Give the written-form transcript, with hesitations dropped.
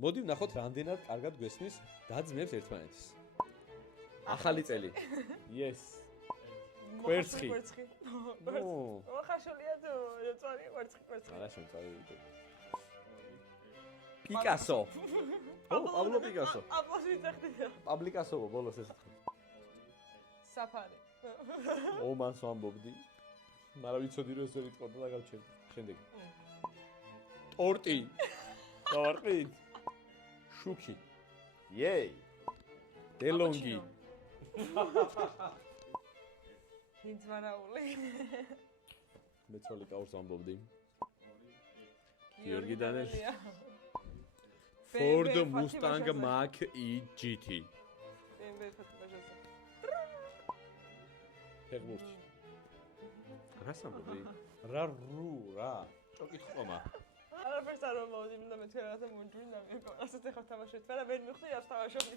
მოდი ვნახოთ რამდენად კარგად გვესმის დაძმებს ერთმანეთის. ახალი წელი. Yes. კვერცხი. ნუ. ხაშულია თუ წვარი კვერცხი. არა შემწარი. პიკასო. პაბლო პიკასო. აპლოს ვიწეხდიდა. პაბლიკასო ბოლოს ეს. საფარი. ომანს ვამბობდი. მაგრამ ვიცოდი რომ ეს ვერ იტყოდა და გავჩერდი. შემდეგი. ტორტი. დავარყით. შუქი. იეი. დელონგი. ჰინძვარაული. მეცოლი კაურს ვამბობდი. გიორგი დანელი. Ford Mustang Mach-E GT. BMW ფოტობაჟაზე. ფეგმურჩი. რას ამბობდი? რა რუ რა. ჭოკით ხომა. არაფერს არ მომავდი, მინდა მე თქვენ რაღაცა მომჯვირდა, მე ასეთ ახლა თამაშობთ, მაგრამ ვერ მიხდი არც თამაშობთ.